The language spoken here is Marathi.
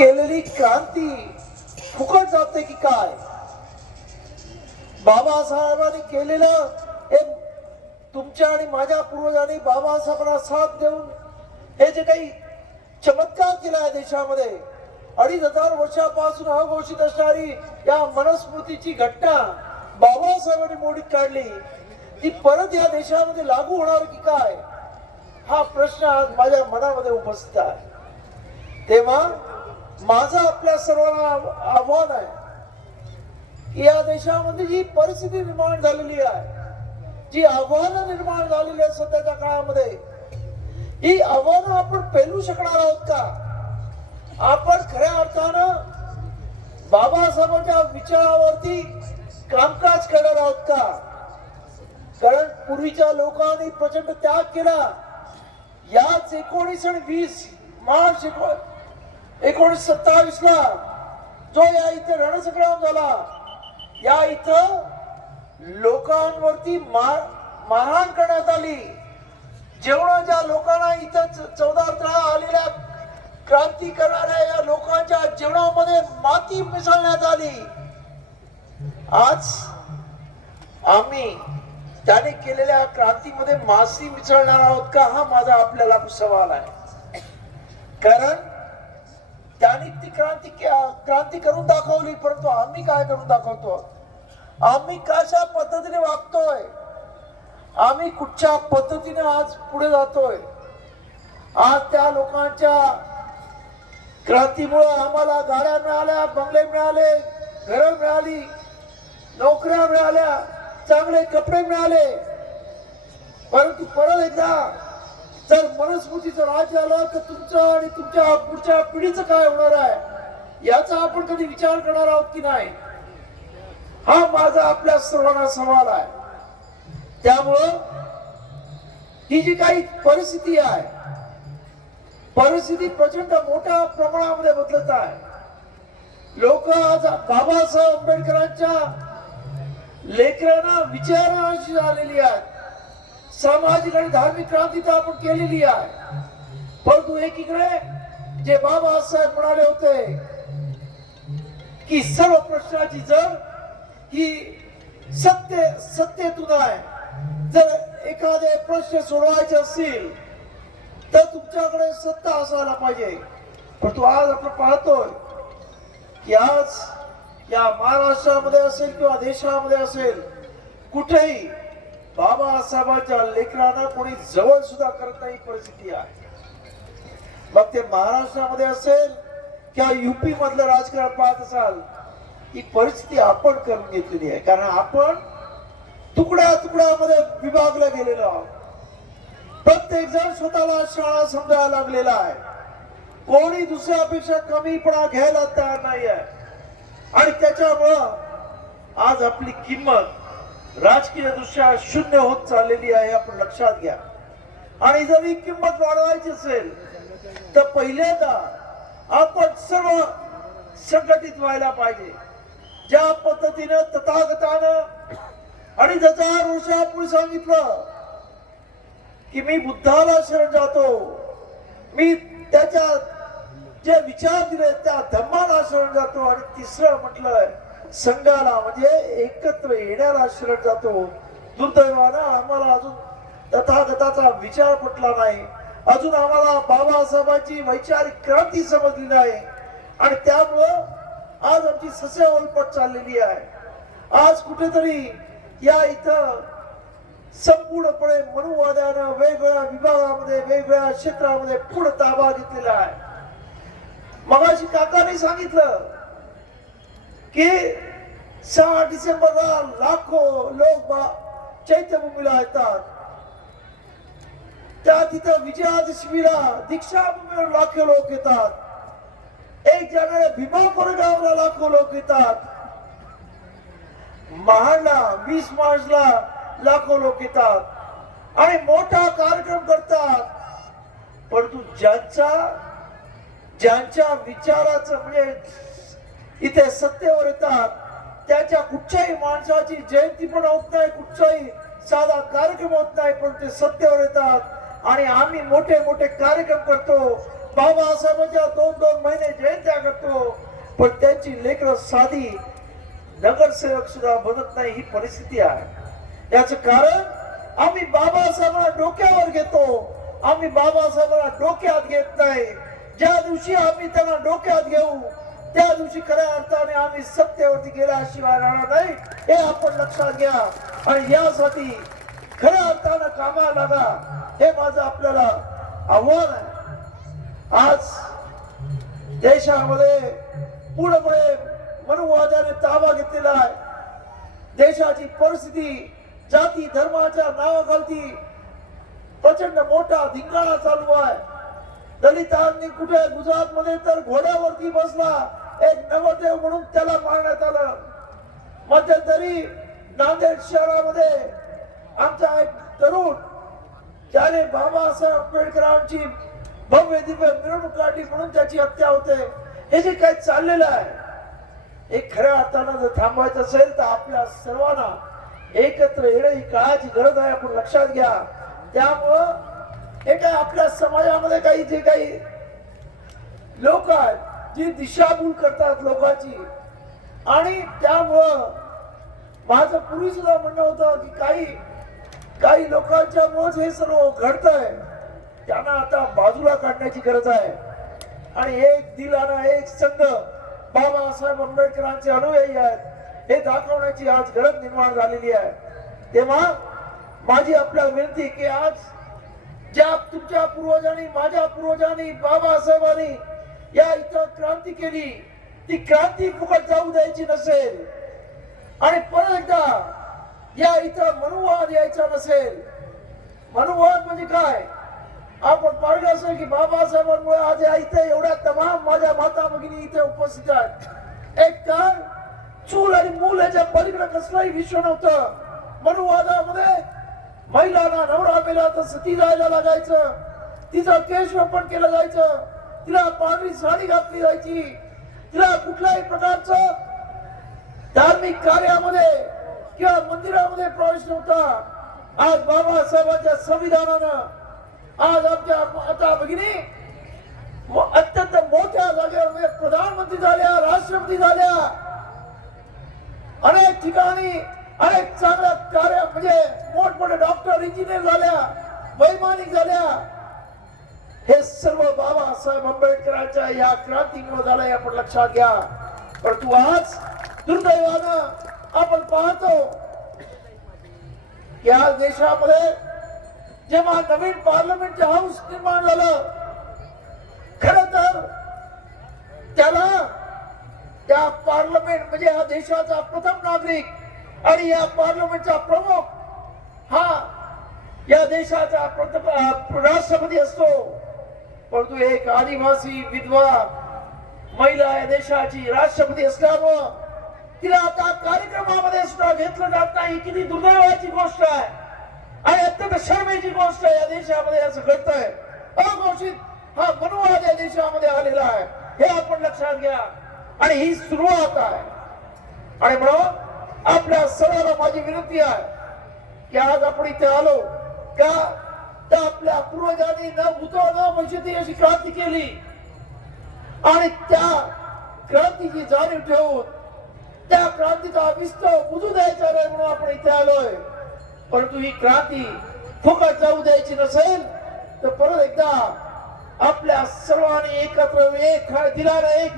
केलेली क्रांती फुकट जाते की काय? बाबासाहेबांनी केलेलं हे तुमच्या आणि माझ्या पूर्वजांनी बाबासाहेबांना साथ देऊन हे जे काही चमत्कार केला आहे देशामध्ये, 2500 वर्षापासून अघोषित असणारी या मनुस्मृतीची घटना बाबासाहेबांनी मोडीत काढली, ती परत या देशामध्ये लागू होणार की काय, हा प्रश्न आज माझ्या मनामध्ये उपस्थित आहे. तेव्हा माझं आपल्या सर्वांना आव्हान आहे की या देशामध्ये जी परिस्थिती निर्माण झालेली आहे, जी आव्हानं निर्माण झालेली आहे सध्याच्या काळामध्ये, ही आव्हानं आपण पेलू शकणार आहोत का? आपण खऱ्या अर्थानं बाबासाहेबांच्या विचारावरती कामकाज करणार आहोत का? कारण पूर्वीच्या लोकांनी प्रचंड त्याग केला. याच 19 आणि 20 मार्च 1927 ला जो या इथे रणसंग्राम झाला, या इथं लोकांवरती मारहाण करण्यात आली. जेवढं ज्या लोकांना इथं 14 आलेल्या क्रांती करणाऱ्या या लोकांच्या जीवनामध्ये माती मिसळण्यात आली. आज आम्ही त्याने केलेल्या क्रांतीमध्ये माती मिसळणार आहोत का, हा माझा आपल्याला सवाल आहे. कारण त्याने ती क्रांती करून दाखवली, परंतु आम्ही काय करून दाखवतो? आम्ही कशा पद्धतीने वागतोय, आम्ही कुठच्या पद्धतीने आज पुढे जातोय? आज त्या लोकांच्या क्रांतीमुळे आम्हाला गाड्या मिळाल्या, बंगले मिळाले, घरं मिळाली, नोकऱ्या मिळाल्या, चांगले कपडे मिळाले. परंतु परत एकदा जर मनुस्मृतीचं राज्य आलं तर तुमचं आणि तुमच्या पुढच्या पिढीचं काय होणार आहे, याचा आपण कधी विचार करणार आहोत की नाही, हा माझा आपल्या सर्वांना सवाल आहे. त्यामुळं ही जी काही परिस्थिती आहे, परिस्थिती प्रचंड मोठ्या प्रमाणामध्ये बदलत आहे. लोक आज बाबासाहेब आंबेडकरांच्या लेकरांना विचारांशी झालेली आहेत. सामाजिक आणि धार्मिक क्रांती तर आपण केलेली आहे, परंतु एकीकडे जे बाबासाहेब म्हणाले होते की सर्व प्रश्नाची जर ही सत्तेतून आहे, जर एखादे प्रश्न सोडवायचे असतील तर तुमच्याकडे सत्ता असायला पाहिजे. परंतु आज आपण पाहतोय की आज या महाराष्ट्रामध्ये असेल किंवा देशामध्ये असेल, कुठेही बाबासाहेबांच्या लेकरांना कोणी जवळ सुद्धा करत नाही परिस्थिती आहे. मग ते महाराष्ट्रामध्ये असेल किंवा युपी मधलं राजकारण पाहत असाल, ही परिस्थिती आपण करून घेतलेली आहे. कारण आपण तुकड्या तुकड्यामध्ये विभागला गेलेलो आहोत. प्रत्येक जण स्वतःला शाळा समजायला लागलेला आहे. कोणी दुसऱ्यापेक्षा कमीपणा घ्यायला तयार नाही आहे. आणि त्याच्यामुळं आज आपली किंमत राजकीय दृष्ट्या शून्य होत चाललेली आहे, आपण लक्षात घ्या. आणि जर ही किंमत वाढवायची असेल तर पहिल्यांदा आपण सर्व संघटित व्हायला पाहिजे. ज्या पद्धतीनं तथागतानं 2500 वर्षापूर्वी सांगितलं की मी बुद्धाला शरण जातो, मी त्याच्या जे विचार दिले त्या धम्माला शरण जातो, आणि तिसरं म्हटलं संघाला म्हणजे एकत्र येण्याला शरण जातो. दुर्दैवानं आम्हाला अजून तथागताचा विचार पटला नाही, अजून आम्हाला बाबासाहेबांची वैचारिक क्रांती समजली नाही, आणि त्यामुळं आज आमची ससेहोलपट चाललेली आहे. आज कुठेतरी या इथं संपूर्णपणे मनुवाद्यानं वेगवेगळ्या विभागामध्ये वेगवेगळ्या क्षेत्रामध्ये पुढे ताबा घेतलेला आहे. मगाशी काकांनी सांगितलं की 6 डिसेंबरला लाखो लोक चैत्यभूमीला येतात. त्या तिथं विजयादशमीला दीक्षाभूमीवर लाखो लोक येतात. 1 जानेवारी भीमा कोरेगावला लाखो लोक येतात. महाडला 20 मार्चला लाखो लोक येतात आणि मोठा कार्यक्रम करतात. परंतु ज्यांच्या विचाराचं म्हणजे इथे सत्तेवर येतात, त्याच्या कुठच्याही माणसाची जयंती पण होत नाही, कुठचाही साधा कार्यक्रम होत नाही, पण ते सत्तेवर येतात आणि आम्ही मोठे मोठे कार्यक्रम करतो बाबासाहेबांच्या 2-2 महिने जयंत्या करतो, पण त्यांची लेकरं साधी नगरसेवक सुद्धा बनत नाही, ही परिस्थिती आहे. याचं कारण आम्ही बाबासाहेबांना डोक्यावर घेतो, आम्ही बाबासाहेबांना डोक्यात घेत नाही. ज्या दिवशी आम्ही त्यांना डोक्यात घेऊ त्या दिवशी खऱ्या अर्थाने आम्ही सत्तेवरती गेल्याशिवाय राहणार नाही, हे आपण लक्षात घ्या. आणि यासाठी खऱ्या अर्थानं कामाला लागा, हे माझं आपल्याला आव्हान आहे. आज देशामध्ये पूर्णपणे मनुवादाने ताबा घेतलेला आहे. देशाची परिस्थिती जाती धर्माच्या नावाखाली प्रचंड मोठा धिंगाणा चालू आहे. दलितांनी कुठे गुजरात मध्ये तर घोड्यावरती बसला एक नवरदेव म्हणून त्याला मारण्यात आलं. मध्यंतरी नांदेड शहरामध्ये आमचा एक तरुण ज्याने बाबासाहेब आंबेडकरांची भव्य दिव्य मिरवणूक काढली म्हणून त्याची हत्या होते. हे जे काही चाललेलं आहे हे खऱ्या अर्थानं जर थांबवायचं असेल तर आपल्या सर्वांना एकत्र येणं ही काळाची गरज आहे, आपण लक्षात घ्या. त्यामुळं हे काय आपल्या समाजामध्ये काही जे काही लोक आहेत जी दिशाभूल करतात लोकांची, आणि त्यामुळं माझं पूर्वी सुद्धा म्हणणं होतं की काही लोकांच्या मुळेच हे सर्व घडतंय, त्यांना आता बाजूला काढण्याची गरज आहे. आणि एक दिल आणि एक संघ बाबासाहेब आंबेडकरांचे अनुयायी आहेत हे दाखवण्याची आज गरज निर्माण झालेली आहे. तेव्हा माझी आपल्याला विनंती की आज ज्या तुमच्या पूर्वजांनी माझ्या पूर्वजांनी बाबासाहेबांनी या इथं क्रांती केली, ती क्रांती फुकट जाऊ द्यायची नसेल. आणि परत एकदा या इथं मनुवाद यायचा नसेल. मनुवाद म्हणजे काय आपण पाहिलं असेल की बाबासाहेबांमुळे आज या इथे एवढ्या तमाम माझ्या माता भगिनी इथे उपस्थित आहेत. एक काळ चूल आणि मूल याच्या पलीकडे कसलाही विश्व नव्हतं. मनुवादामध्ये महिलांना नवरा मेला तर सती जायला लागायचं, तिचं केशवपण केलं जायचं, तिला पांढरी साडी घातली जायची, तिला कुठल्याही प्रकारचं धार्मिक कार्यामध्ये किंवा मंदिरामध्ये प्रवेश नव्हता. आज बाबासाहेबांच्या संविधानानं आज आमच्या माता भगिनी अत्यंत मोठ्या जागेवर प्रधानमंत्री झाल्या, राष्ट्रपती झाल्या, अनेक ठिकाणी अनेक चांगल्या कार्य म्हणजे मोठमोठे डॉक्टर इंजिनियर झाल्या, वैमानिक झाल्या. हे सर्व बाबासाहेब आंबेडकरांच्या या क्रांतीमुळे झालं हे आपण लक्षात घ्या. परंतु आज दुर्दैवानं आपण पाहतो की आज देशामध्ये जेव्हा नवीन पार्लमेंट हाऊस निर्माण झालं, खरं तर त्याला त्या पार्लमेंट म्हणजे हा देशाचा प्रथम नागरिक आणि या पार्लमेंटचा प्रमुख हा या देशाचा राष्ट्रपती असतो. परंतु एक आदिवासी विधवा महिला या देशाची राष्ट्रपती असल्यामुळं तिला आता कार्यक्रमामध्ये सुद्धा घेतलं जात नाही. किती दुर्दैवाची गोष्ट आहे आणि अत्यंत शर्मेची गोष्ट आहे. या देशामध्ये असं घडतंय. अघोषित हा मनुवाद या देशामध्ये आलेला आहे हे आपण लक्षात घ्या. आणि ही सुरुवात आहे. आणि म्हणून आपल्या सर्वांना माझी विनंती आहे की आज आपण इथे आलो का तर आपल्या पूर्वजांनी न भूतो न भविष्यती अशी क्रांती केली आणि त्या क्रांतीची जाणीव ठेवून त्या क्रांतीचा विस्तार बुजू द्यायचा नाही म्हणून आपण इथे आलोय. परंतु ही क्रांती फुकट जाऊ द्यायची नसेल तर परत एकदा आपल्या सर्वांनी एकत्र एक दिलाने एक